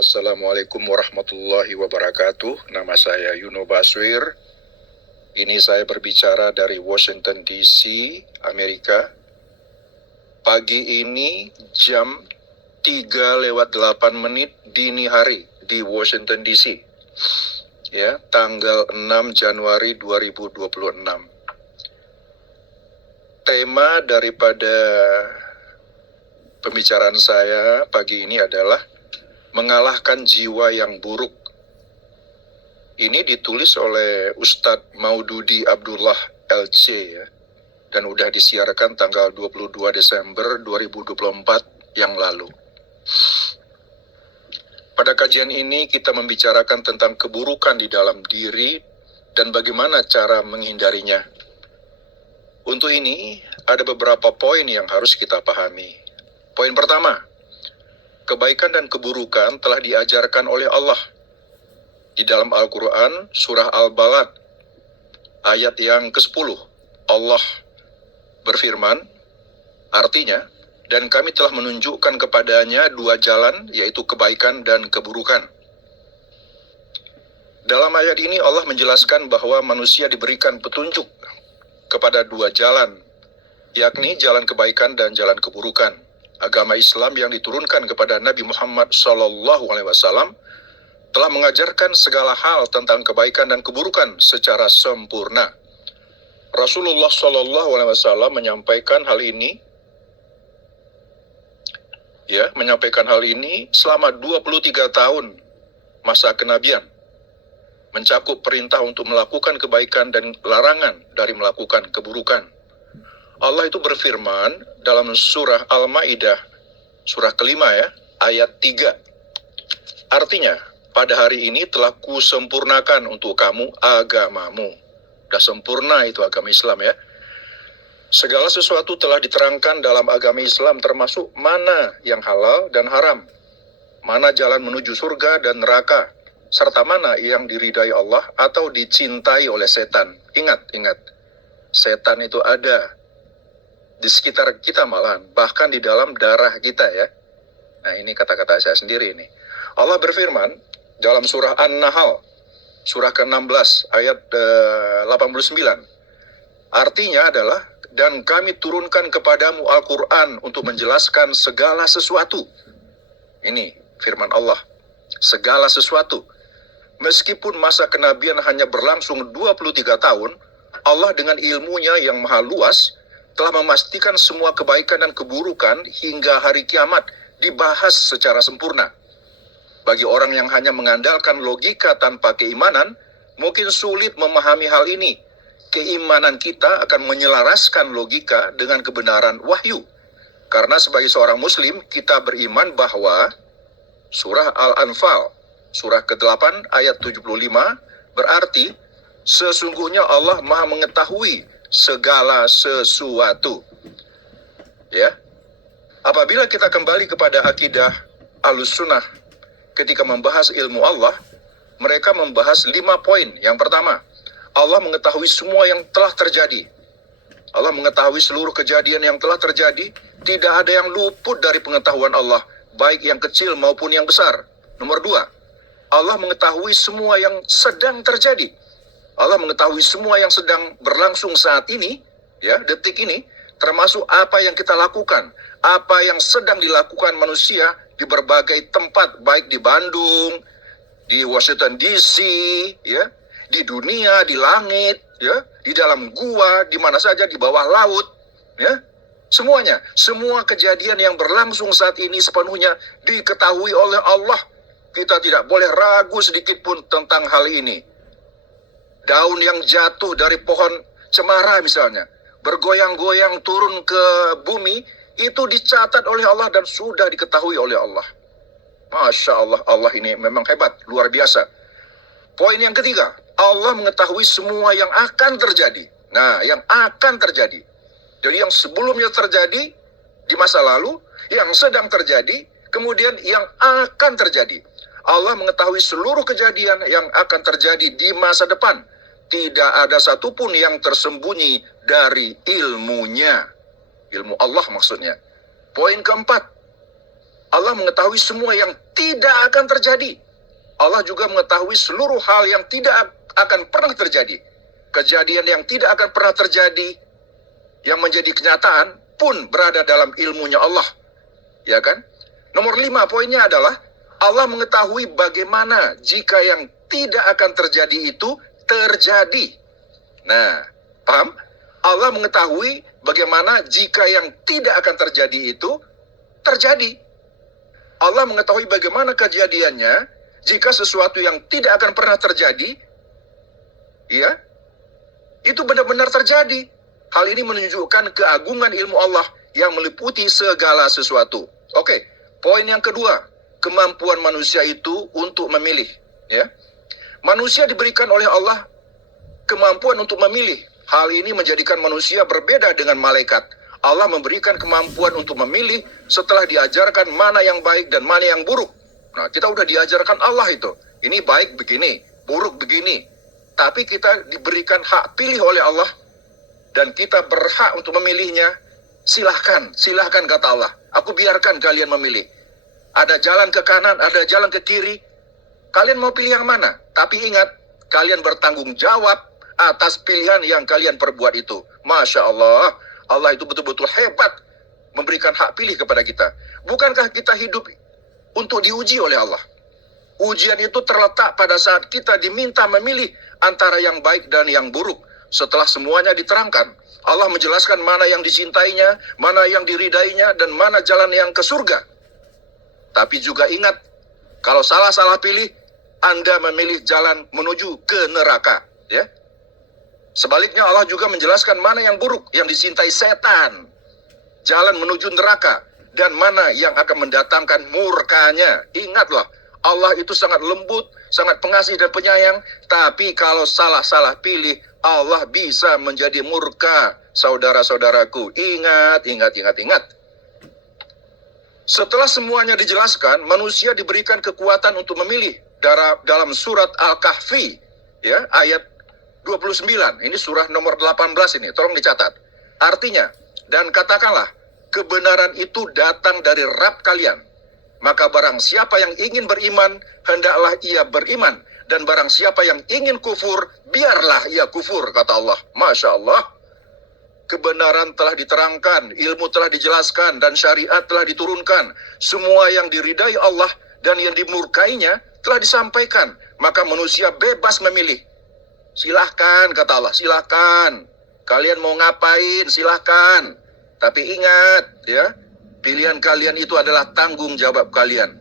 Assalamualaikum warahmatullahi wabarakatuh. Nama saya Yuno Baswir. Ini saya berbicara dari Washington DC, Amerika. Pagi ini jam 3:08 dini hari di Washington DC. Ya, tanggal 6 Januari 2026. Tema daripada pembicaraan saya pagi ini adalah mengalahkan jiwa yang buruk. Ini ditulis oleh Ustadz Maududi Abdullah LC ya, dan udah disiarkan tanggal 22 Desember 2024 yang lalu. Pada kajian ini kita membicarakan tentang keburukan di dalam diri dan bagaimana cara menghindarinya. Untuk ini ada beberapa poin yang harus kita pahami. Poin pertama, kebaikan dan keburukan telah diajarkan oleh Allah. Di dalam Al-Quran, surah Al-Balad, ayat yang ke-10, Allah berfirman, artinya, dan kami telah menunjukkan kepadanya dua jalan, yaitu kebaikan dan keburukan. Dalam ayat ini Allah menjelaskan bahwa manusia diberikan petunjuk kepada dua jalan, yakni jalan kebaikan dan jalan keburukan. Agama Islam yang diturunkan kepada Nabi Muhammad SAW telah mengajarkan segala hal tentang kebaikan dan keburukan secara sempurna. Rasulullah SAW menyampaikan hal ini selama 23 tahun masa kenabian, mencakup perintah untuk melakukan kebaikan dan larangan dari melakukan keburukan. Allah itu berfirman dalam surah Al-Ma'idah, surah kelima ya, ayat 3. Artinya, pada hari ini telah kusempurnakan untuk kamu agamamu. Sudah sempurna itu agama Islam ya. Segala sesuatu telah diterangkan dalam agama Islam, termasuk mana yang halal dan haram, mana jalan menuju surga dan neraka, serta mana yang diridai Allah atau dicintai oleh setan. Ingat, setan itu ada di sekitar kita malahan, bahkan di dalam darah kita ya. Nah ini kata-kata saya sendiri ini. Allah berfirman dalam surah An-Nahl, surah ke-16 ayat 89. Artinya adalah, dan kami turunkan kepadamu Al-Quran untuk menjelaskan segala sesuatu. Ini firman Allah, segala sesuatu. Meskipun masa kenabian hanya berlangsung 23 tahun, Allah dengan ilmunya yang maha luas telah memastikan semua kebaikan dan keburukan hingga hari kiamat dibahas secara sempurna. Bagi orang yang hanya mengandalkan logika tanpa keimanan, mungkin sulit memahami hal ini. Keimanan kita akan menyelaraskan logika dengan kebenaran wahyu. Karena sebagai seorang muslim, kita beriman bahwa surah Al-Anfal, surah ke-8 ayat 75, berarti sesungguhnya Allah maha mengetahui segala sesuatu. Ya. Apabila kita kembali kepada akidah Ahlus-Sunnah ketika membahas ilmu Allah, mereka membahas 5 poin. Yang pertama, Allah mengetahui semua yang telah terjadi. Allah mengetahui seluruh kejadian yang telah terjadi, tidak ada yang luput dari pengetahuan Allah, baik yang kecil maupun yang besar. Nomor 2, Allah mengetahui semua yang sedang terjadi. Allah mengetahui semua yang sedang berlangsung saat ini, ya, detik ini, termasuk apa yang kita lakukan, apa yang sedang dilakukan manusia di berbagai tempat, baik di Bandung, di Washington DC, ya, di dunia, di langit, ya, di dalam gua, di mana saja, di bawah laut, ya, semuanya, semua kejadian yang berlangsung saat ini sepenuhnya diketahui oleh Allah. Kita tidak boleh ragu sedikit pun tentang hal ini. Daun yang jatuh dari pohon cemara misalnya, bergoyang-goyang turun ke bumi, itu dicatat oleh Allah dan sudah diketahui oleh Allah. Masya Allah, Allah ini memang hebat, luar biasa. Poin yang ketiga, Allah mengetahui semua yang akan terjadi. Nah, yang akan terjadi. Jadi yang sebelumnya terjadi di masa lalu, yang sedang terjadi, kemudian yang akan terjadi. Allah mengetahui seluruh kejadian yang akan terjadi di masa depan. Tidak ada satupun yang tersembunyi dari ilmunya. Ilmu Allah maksudnya. Poin keempat, Allah mengetahui semua yang tidak akan terjadi. Allah juga mengetahui seluruh hal yang tidak akan pernah terjadi. Kejadian yang tidak akan pernah terjadi, yang menjadi kenyataan pun berada dalam ilmunya Allah. Ya kan? Nomor 5 poinnya adalah Allah mengetahui bagaimana jika yang tidak akan terjadi itu terjadi. Nah, paham? Allah mengetahui bagaimana jika yang tidak akan terjadi itu terjadi. Allah mengetahui bagaimana kejadiannya jika sesuatu yang tidak akan pernah terjadi, ya, itu benar-benar terjadi. Hal ini menunjukkan keagungan ilmu Allah yang meliputi segala sesuatu. Oke, poin yang kedua, kemampuan manusia itu untuk memilih. Ya, manusia diberikan oleh Allah kemampuan untuk memilih. Hal ini menjadikan manusia berbeda dengan malaikat. Allah memberikan kemampuan untuk memilih setelah diajarkan mana yang baik dan mana yang buruk. Nah, kita udah diajarkan Allah itu. Ini baik begini, buruk begini. Tapi kita diberikan hak pilih oleh Allah dan kita berhak untuk memilihnya. Silahkan kata Allah. Aku biarkan kalian memilih. Ada jalan ke kanan, ada jalan ke kiri. Kalian mau pilih yang mana? Tapi ingat, kalian bertanggung jawab atas pilihan yang kalian perbuat itu. Masya Allah, Allah itu betul-betul hebat memberikan hak pilih kepada kita. Bukankah kita hidup untuk diuji oleh Allah? Ujian itu terletak pada saat kita diminta memilih antara yang baik dan yang buruk. Setelah semuanya diterangkan, Allah menjelaskan mana yang dicintainya, mana yang diridainya, dan mana jalan yang ke surga. Tapi juga ingat, kalau salah-salah pilih, Anda memilih jalan menuju ke neraka. Ya. Sebaliknya Allah juga menjelaskan mana yang buruk, yang dicintai setan, jalan menuju neraka, dan mana yang akan mendatangkan murkanya. Ingatlah, Allah itu sangat lembut, sangat pengasih dan penyayang, tapi kalau salah-salah pilih, Allah bisa menjadi murka. Saudara-saudaraku, ingat. Setelah semuanya dijelaskan, manusia diberikan kekuatan untuk memilih. Dalam surat Al-Kahfi, ya, ayat 29, ini surah nomor 18 ini, tolong dicatat. Artinya, dan katakanlah, kebenaran itu datang dari Rabb kalian. Maka barang siapa yang ingin beriman, hendaklah ia beriman. Dan barang siapa yang ingin kufur, biarlah ia kufur, kata Allah. Masya Allah. Kebenaran telah diterangkan, ilmu telah dijelaskan, dan syariat telah diturunkan. Semua yang diridai Allah dan yang dimurkainya telah disampaikan. Maka manusia bebas memilih. Silahkan, kata Allah, silahkan. Kalian mau ngapain, silahkan. Tapi ingat, ya, pilihan kalian itu adalah tanggung jawab kalian.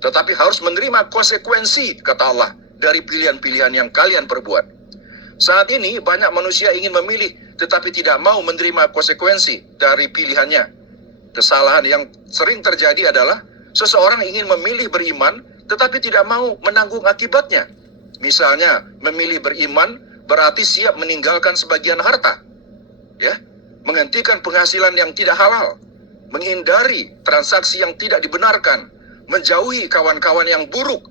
Tetapi harus menerima konsekuensi, kata Allah, dari pilihan-pilihan yang kalian perbuat. Saat ini banyak manusia ingin memilih, tetapi tidak mau menerima konsekuensi dari pilihannya. Kesalahan yang sering terjadi adalah seseorang ingin memilih beriman, tetapi tidak mau menanggung akibatnya. Misalnya, memilih beriman berarti siap meninggalkan sebagian harta, ya, menghentikan penghasilan yang tidak halal, menghindari transaksi yang tidak dibenarkan, menjauhi kawan-kawan yang buruk,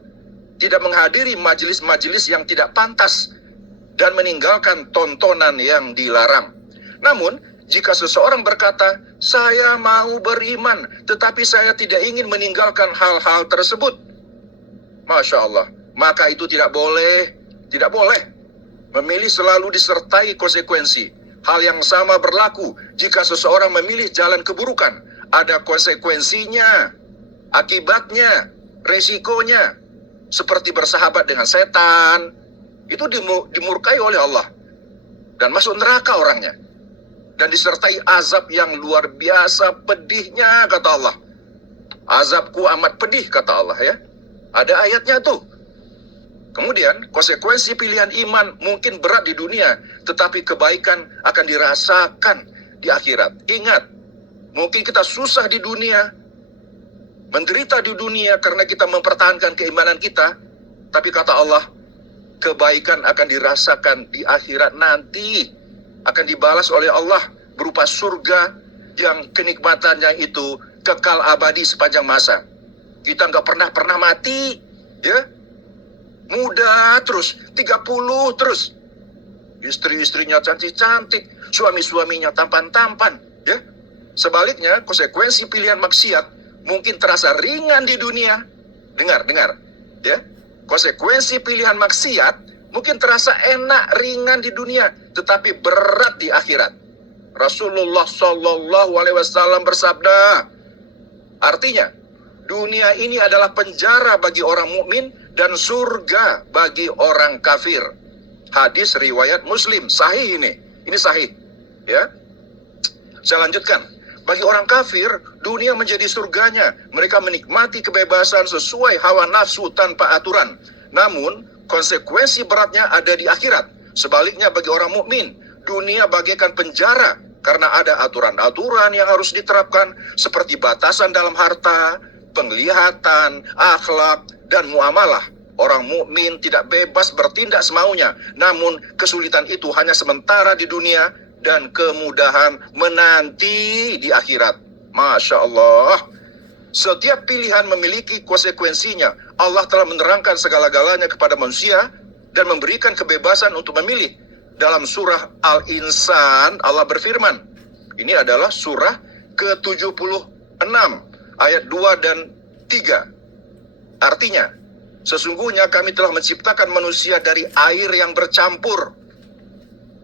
tidak menghadiri majelis-majelis yang tidak pantas, dan meninggalkan tontonan yang dilarang. Namun, jika seseorang berkata, saya mau beriman, tetapi saya tidak ingin meninggalkan hal-hal tersebut, Masya Allah, maka itu tidak boleh. Tidak boleh. Memilih selalu disertai konsekuensi. Hal yang sama berlaku jika seseorang memilih jalan keburukan. Ada konsekuensinya, akibatnya, resikonya. Seperti bersahabat dengan setan, itu dimurkai oleh Allah. Dan masuk neraka orangnya. Dan disertai azab yang luar biasa pedihnya, kata Allah. Azabku amat pedih, kata Allah, ya. Ada ayatnya tuh. Kemudian, konsekuensi pilihan iman mungkin berat di dunia, tetapi kebaikan akan dirasakan di akhirat. Ingat, mungkin kita susah di dunia, menderita di dunia karena kita mempertahankan keimanan kita, tapi kata Allah, kebaikan akan dirasakan di akhirat nanti, akan dibalas oleh Allah berupa surga yang kenikmatannya itu kekal abadi sepanjang masa. Kita nggak pernah mati, ya. Muda terus, 30 terus. Istri-istrinya cantik-cantik, suami-suaminya tampan-tampan, ya. Sebaliknya, konsekuensi pilihan maksiat mungkin terasa ringan di dunia. Dengar, ya. Konsekuensi pilihan maksiat mungkin terasa enak, ringan di dunia, tetapi berat di akhirat. Rasulullah Shallallahu Alaihi Wasallam bersabda, artinya dunia ini adalah penjara bagi orang mukmin dan surga bagi orang kafir. Hadis riwayat Muslim, sahih ini sahih, ya. Saya lanjutkan. Bagi orang kafir, dunia menjadi surganya. Mereka menikmati kebebasan sesuai hawa nafsu tanpa aturan. Namun, konsekuensi beratnya ada di akhirat. Sebaliknya bagi orang mukmin, dunia bagaikan penjara karena ada aturan-aturan yang harus diterapkan seperti batasan dalam harta, penglihatan, akhlak, dan muamalah. Orang mukmin tidak bebas bertindak semaunya. Namun, kesulitan itu hanya sementara di dunia dan kemudahan menanti di akhirat. Masya Allah. Setiap pilihan memiliki konsekuensinya. Allah telah menerangkan segala-galanya kepada manusia dan memberikan kebebasan untuk memilih. Dalam surah Al-Insan, Allah berfirman. Ini adalah surah ke-76, ayat 2 dan 3. Artinya, sesungguhnya kami telah menciptakan manusia dari air yang bercampur,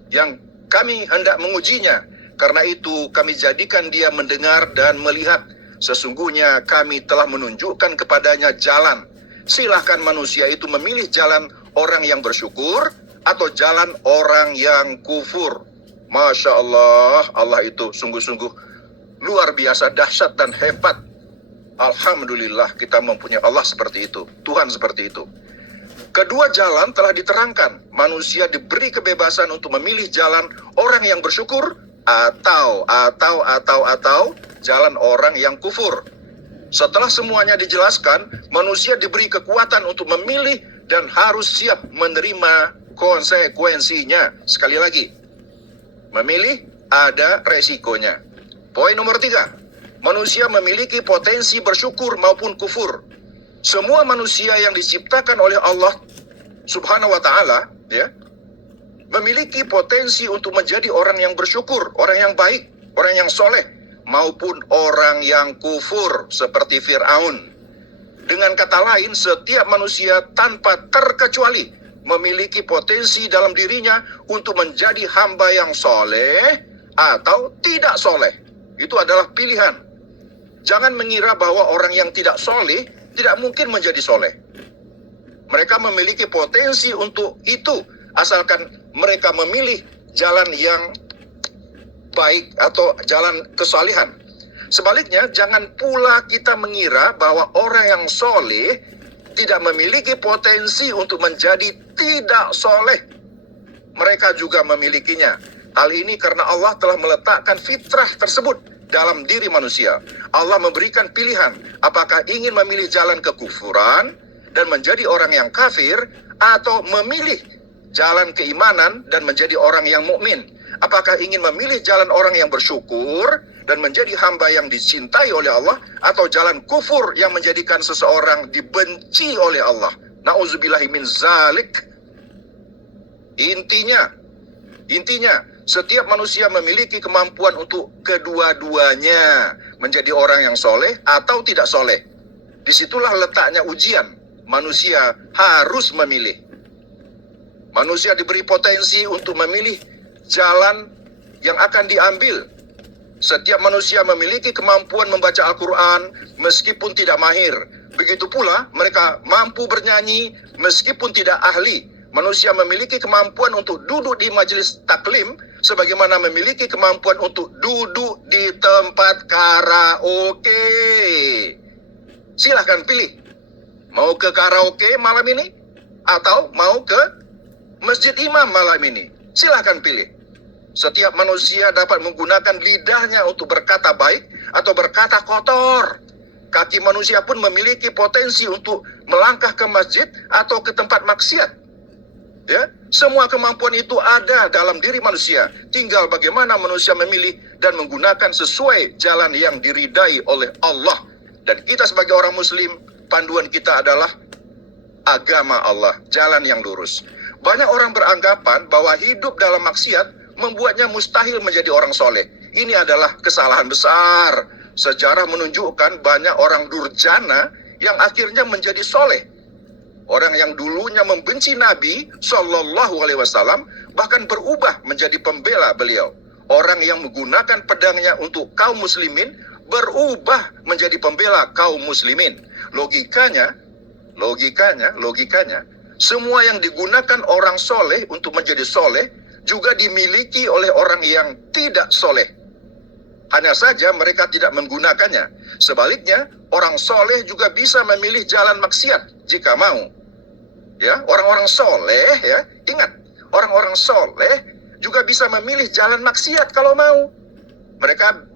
yang kami hendak mengujinya. Karena itu kami jadikan dia mendengar dan melihat. Sesungguhnya kami telah menunjukkan kepadanya jalan. Silahkan manusia itu memilih jalan orang yang bersyukur atau jalan orang yang kufur. Masya Allah, Allah itu sungguh-sungguh luar biasa, dahsyat dan hebat. Alhamdulillah kita mempunyai Allah seperti itu, Tuhan seperti itu. Kedua jalan telah diterangkan. Manusia diberi kebebasan untuk memilih jalan orang yang bersyukur atau jalan orang yang kufur. Setelah semuanya dijelaskan, manusia diberi kekuatan untuk memilih dan harus siap menerima konsekuensinya. Sekali lagi, memilih ada resikonya. Poin nomor 3, manusia memiliki potensi bersyukur maupun kufur. Semua manusia yang diciptakan oleh Allah Subhanahu wa ta'ala, ya, memiliki potensi untuk menjadi orang yang bersyukur, orang yang baik, orang yang soleh, maupun orang yang kufur seperti Fir'aun. Dengan kata lain, setiap manusia tanpa terkecuali memiliki potensi dalam dirinya untuk menjadi hamba yang soleh atau tidak soleh. Itu adalah pilihan. Jangan mengira bahwa orang yang tidak soleh tidak mungkin menjadi soleh. Mereka memiliki potensi untuk itu, asalkan mereka memilih jalan yang baik atau jalan kesalihan. Sebaliknya, jangan pula kita mengira bahwa orang yang soleh tidak memiliki potensi untuk menjadi tidak soleh. Mereka juga memilikinya. Hal ini karena Allah telah meletakkan fitrah tersebut dalam diri manusia. Allah memberikan pilihan, apakah ingin memilih jalan kekufuran dan menjadi orang yang kafir, atau memilih jalan keimanan dan menjadi orang yang mukmin. Apakah ingin memilih jalan orang yang bersyukur dan menjadi hamba yang dicintai oleh Allah, atau jalan kufur yang menjadikan seseorang dibenci oleh Allah. Na'udzubillahi min zalik. Intinya, setiap manusia memiliki kemampuan untuk kedua-duanya, menjadi orang yang soleh atau tidak soleh. Disitulah letaknya ujian. Manusia harus memilih. Manusia diberi potensi untuk memilih jalan yang akan diambil. Setiap manusia memiliki kemampuan membaca Al-Quran meskipun tidak mahir. Begitu pula mereka mampu bernyanyi meskipun tidak ahli. Manusia memiliki kemampuan untuk duduk di majelis taklim sebagaimana memiliki kemampuan untuk duduk di tempat karaoke. Silahkan pilih. Mau ke karaoke malam ini atau mau ke masjid imam malam ini? Silahkan pilih. Setiap manusia dapat menggunakan lidahnya untuk berkata baik atau berkata kotor. Kaki manusia pun memiliki potensi untuk melangkah ke masjid atau ke tempat maksiat. Ya, semua kemampuan itu ada dalam diri manusia. Tinggal bagaimana manusia memilih dan menggunakan sesuai jalan yang diridai oleh Allah. Dan kita sebagai orang muslim, panduan kita adalah agama Allah, jalan yang lurus. Banyak orang beranggapan bahwa hidup dalam maksiat membuatnya mustahil menjadi orang soleh. Ini adalah kesalahan besar. Sejarah menunjukkan banyak orang durjana yang akhirnya menjadi soleh. Orang yang dulunya membenci Nabi Shallallahu Alaihi Wasallam bahkan berubah menjadi pembela beliau. Orang yang menggunakan pedangnya untuk kaum muslimin berubah menjadi pembela kaum muslimin. Logikanya, semua yang digunakan orang soleh untuk menjadi soleh juga dimiliki oleh orang yang tidak soleh. Hanya saja mereka tidak menggunakannya. Sebaliknya, orang soleh juga bisa memilih jalan maksiat jika mau. Ya, orang-orang soleh, ya, ingat, orang-orang soleh juga bisa memilih jalan maksiat kalau mau. Mereka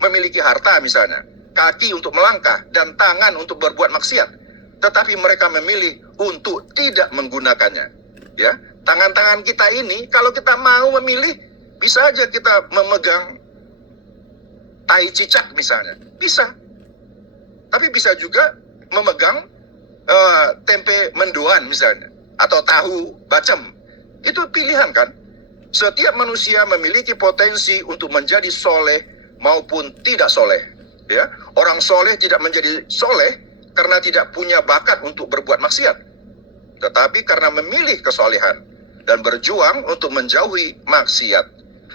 memiliki harta misalnya, kaki untuk melangkah dan tangan untuk berbuat maksiat, tetapi mereka memilih untuk tidak menggunakannya. Ya, tangan-tangan kita ini kalau kita mau memilih, bisa aja kita memegang tai cicak misalnya, bisa. Tapi bisa juga memegang tempe mendoan misalnya, atau tahu bacem. Itu pilihan kan? Setiap manusia memiliki potensi untuk menjadi soleh maupun tidak soleh. Ya, orang soleh tidak menjadi soleh karena tidak punya bakat untuk berbuat maksiat, tetapi karena memilih kesolehan dan berjuang untuk menjauhi maksiat.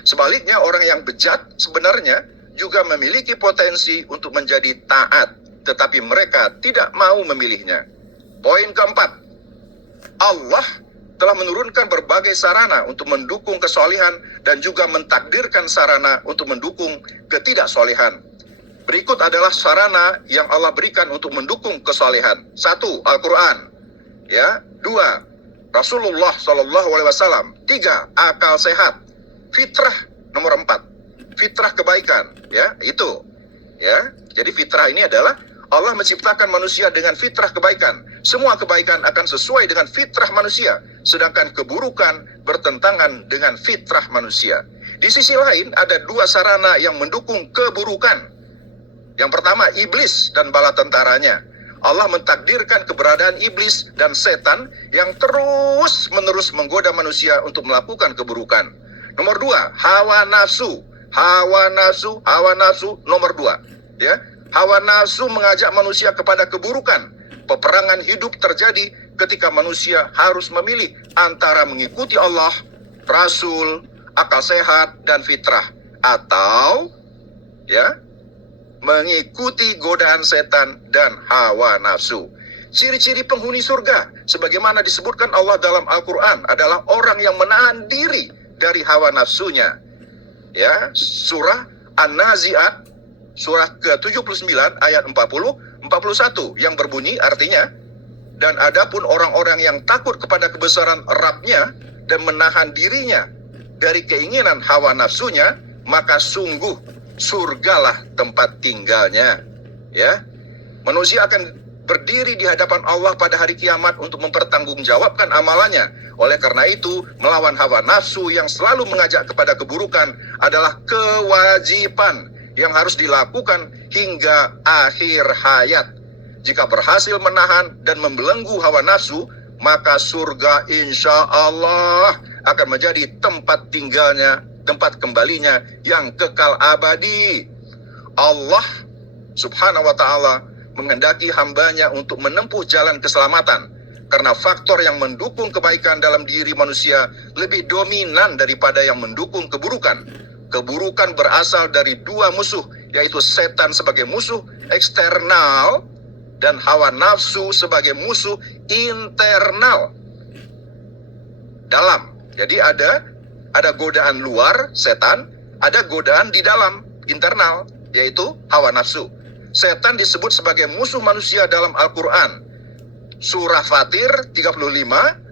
Sebaliknya, orang yang bejat sebenarnya juga memiliki potensi untuk menjadi taat, tetapi mereka tidak mau memilihnya. Poin keempat, Allah telah menurunkan berbagai sarana untuk mendukung kesolehan dan juga mentakdirkan sarana untuk mendukung ketidaksolehan. Berikut adalah sarana yang Allah berikan untuk mendukung kesolehan. 1. Al-Quran. Ya. 2. Rasulullah SAW. 3. Akal sehat. Fitrah nomor 4. Fitrah kebaikan, ya, itu. Ya. Jadi fitrah ini adalah Allah menciptakan manusia dengan fitrah kebaikan. Semua kebaikan akan sesuai dengan fitrah manusia, sedangkan keburukan bertentangan dengan fitrah manusia. Di sisi lain, ada dua sarana yang mendukung keburukan. Yang pertama, iblis dan bala tentaranya. Allah mentakdirkan keberadaan iblis dan setan yang terus-menerus menggoda manusia untuk melakukan keburukan. Nomor 2, hawa nafsu. Hawa nafsu nomor 2. Ya, hawa nafsu mengajak manusia kepada keburukan. Peperangan hidup terjadi ketika manusia harus memilih antara mengikuti Allah, Rasul, akal sehat, dan fitrah, atau ya, mengikuti godaan setan dan hawa nafsu. Ciri-ciri penghuni surga, sebagaimana disebutkan Allah dalam Al-Quran, adalah orang yang menahan diri dari hawa nafsunya. Ya, surah An-Nazi'at, surah ke-79 ayat 40-41 yang berbunyi artinya, dan adapun orang-orang yang takut kepada kebesaran Rabb-nya dan menahan dirinya dari keinginan hawa nafsunya, maka sungguh surgalah tempat tinggalnya. Ya, manusia akan berdiri di hadapan Allah pada hari kiamat untuk mempertanggungjawabkan amalannya. Oleh karena itu, melawan hawa nafsu yang selalu mengajak kepada keburukan adalah kewajiban yang harus dilakukan hingga akhir hayat. Jika berhasil menahan dan membelenggu hawa nafsu, maka surga insya Allah akan menjadi tempat tinggalnya, tempat kembalinya yang kekal abadi. Allah subhanahu wa ta'ala menghendaki hambanya untuk menempuh jalan keselamatan, karena faktor yang mendukung kebaikan dalam diri manusia lebih dominan daripada yang mendukung keburukan. Keburukan berasal dari dua musuh, yaitu setan sebagai musuh eksternal dan hawa nafsu sebagai musuh internal dalam. Jadi ada godaan luar, setan, ada godaan di dalam, internal, yaitu hawa nafsu. Setan disebut sebagai musuh manusia dalam Al-Quran. Surah Fatir 35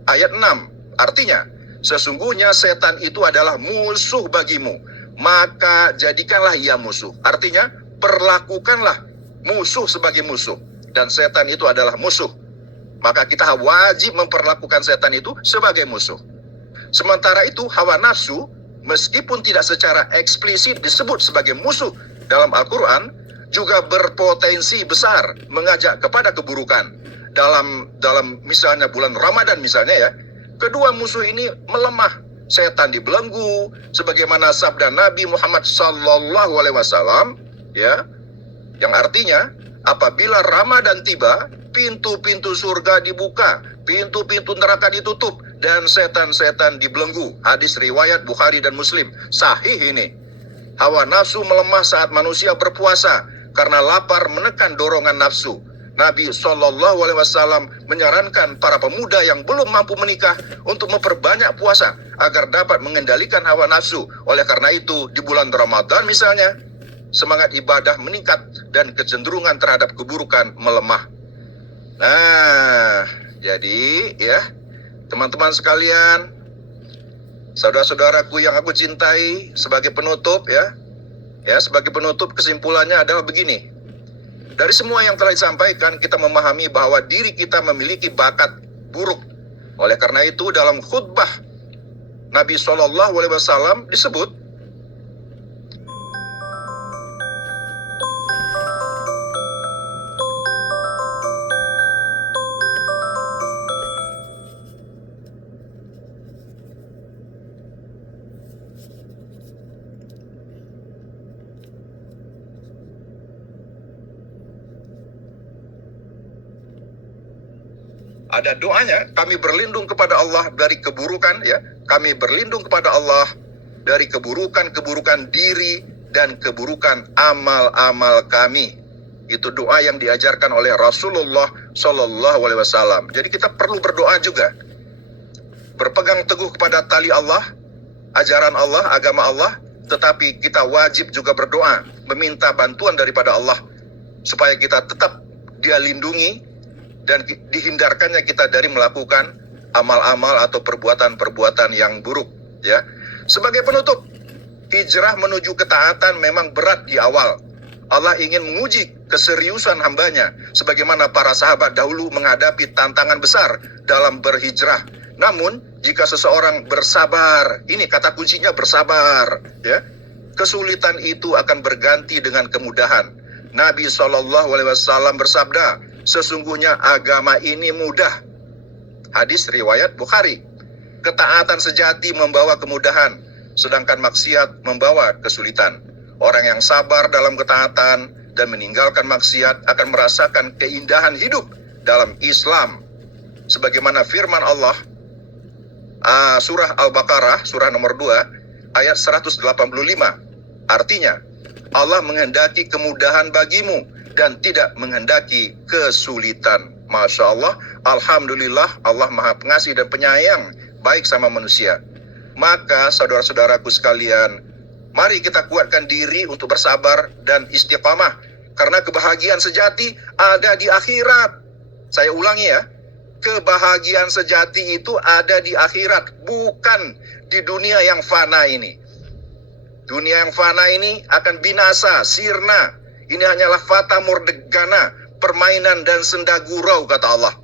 ayat 6. Artinya, sesungguhnya setan itu adalah musuh bagimu, maka jadikanlah ia musuh. Artinya, perlakukanlah musuh sebagai musuh. Dan setan itu adalah musuh. Maka kita wajib memperlakukan setan itu sebagai musuh. Sementara itu, hawa nafsu, meskipun tidak secara eksplisit disebut sebagai musuh dalam Al-Quran, juga berpotensi besar mengajak kepada keburukan. Dalam misalnya bulan Ramadan misalnya ya, kedua musuh ini melemah. Setan dibelenggu, sebagaimana sabda Nabi Muhammad sallallahu alaihi wasallam, ya, Yang artinya, apabila Ramadan tiba, pintu-pintu surga dibuka, pintu-pintu neraka ditutup, dan setan-setan dibelenggu. Hadis riwayat Bukhari dan Muslim. Sahih ini. Hawa nafsu melemah saat manusia berpuasa karena lapar menekan dorongan nafsu. Nabi SAW menyarankan para pemuda yang belum mampu menikah untuk memperbanyak puasa agar dapat mengendalikan hawa nafsu. Oleh karena itu, di bulan Ramadan misalnya, semangat ibadah meningkat dan kecenderungan terhadap keburukan melemah. Nah, jadi ya, teman-teman sekalian, saudara-saudaraku yang aku cintai, sebagai penutup ya, sebagai penutup kesimpulannya adalah begini. Dari semua yang telah disampaikan, kita memahami bahwa diri kita memiliki bakat buruk. Oleh karena itu, dalam khutbah Nabi SAW disebut, ada doanya, kami berlindung kepada Allah dari keburukan, ya. Kami berlindung kepada Allah dari keburukan-keburukan diri dan keburukan amal-amal kami. Itu doa yang diajarkan oleh Rasulullah SAW. Jadi kita perlu berdoa juga. Berpegang teguh kepada tali Allah, ajaran Allah, agama Allah, tetapi kita wajib juga berdoa, meminta bantuan daripada Allah supaya kita tetap Dia lindungi dan dihindarkannya kita dari melakukan amal-amal atau perbuatan-perbuatan yang buruk, ya. Sebagai penutup, hijrah menuju ketaatan memang berat di awal. Allah ingin menguji keseriusan hambanya, sebagaimana para sahabat dahulu menghadapi tantangan besar dalam berhijrah. Namun, jika seseorang bersabar, ini kata kuncinya bersabar, ya, kesulitan itu akan berganti dengan kemudahan. Nabi SAW bersabda, sesungguhnya agama ini mudah. Hadis riwayat Bukhari. Ketaatan sejati membawa kemudahan, sedangkan maksiat membawa kesulitan. Orang yang sabar dalam ketaatan dan meninggalkan maksiat akan merasakan keindahan hidup dalam Islam. Sebagaimana firman Allah, surah Al-Baqarah, surah nomor 2, ayat 185. Artinya, Allah menghendaki kemudahan bagimu dan tidak menghendaki kesulitan. Masya Allah, Alhamdulillah, Allah Maha Pengasih dan Penyayang, baik sama manusia. Maka saudara-saudaraku sekalian, mari kita kuatkan diri untuk bersabar dan istiqamah, karena kebahagiaan sejati ada di akhirat. Saya ulangi ya, kebahagiaan sejati itu ada di akhirat, bukan di dunia yang fana ini. Dunia yang fana ini akan binasa, sirna. Ini hanyalah fata morgana, permainan dan senda gurau, kata Allah.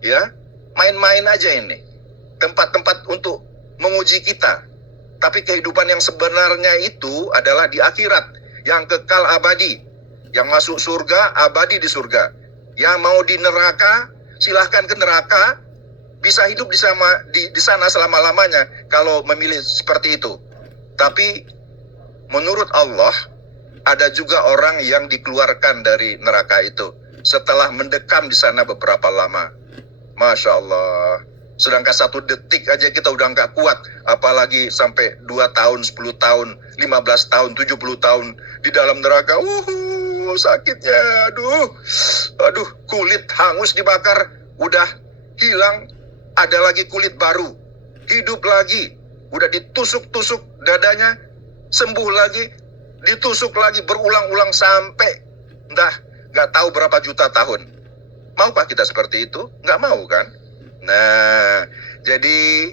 Ya, main-main aja ini. Tempat-tempat untuk menguji kita. Tapi kehidupan yang sebenarnya itu adalah di akhirat, yang kekal abadi. Yang masuk surga, abadi di surga. Yang mau di neraka, silahkan ke neraka. Bisa hidup di sana selama-lamanya kalau memilih seperti itu. Tapi menurut Allah, ada juga orang yang dikeluarkan dari neraka itu setelah mendekam di sana beberapa lama. Masya Allah. Sedangkan 1 detik aja kita udah nggak kuat, apalagi sampai 2 tahun, 10 tahun, 15 tahun, 70 tahun di dalam neraka. Sakitnya, aduh, kulit hangus dibakar, udah hilang, ada lagi kulit baru, hidup lagi, udah ditusuk-tusuk dadanya, sembuh lagi, ditusuk lagi berulang-ulang sampai nggak tahu berapa juta tahun. Maukah kita seperti itu? Nggak mau kan? Nah, jadi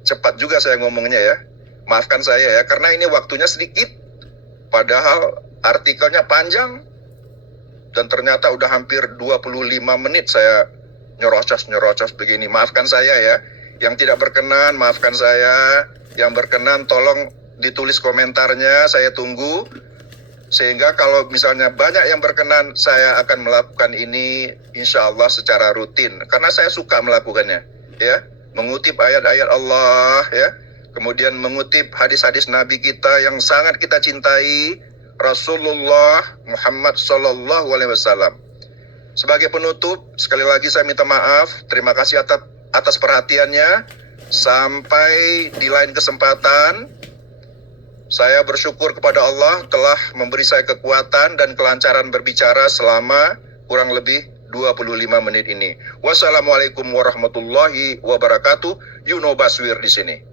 cepat juga saya ngomongnya ya. Maafkan saya ya, karena ini waktunya sedikit, padahal artikelnya panjang, dan ternyata udah hampir 25 menit saya nyerocos begini. Maafkan saya ya. Yang tidak berkenan, maafkan saya. Yang berkenan, tolong ditulis komentarnya, saya tunggu. Sehingga kalau misalnya banyak yang berkenan, saya akan melakukan ini insya Allah secara rutin. Karena saya suka melakukannya, ya. Mengutip ayat-ayat Allah, ya. Kemudian mengutip hadis-hadis Nabi kita yang sangat kita cintai. Rasulullah Muhammad Sallallahu Alaihi Wasallam. Sebagai penutup, sekali lagi saya minta maaf. Terima kasih atas perhatiannya. Sampai di lain kesempatan. Saya bersyukur kepada Allah telah memberi saya kekuatan dan kelancaran berbicara selama kurang lebih 25 menit ini. Wassalamualaikum warahmatullahi wabarakatuh. Yuno Baswir di sini.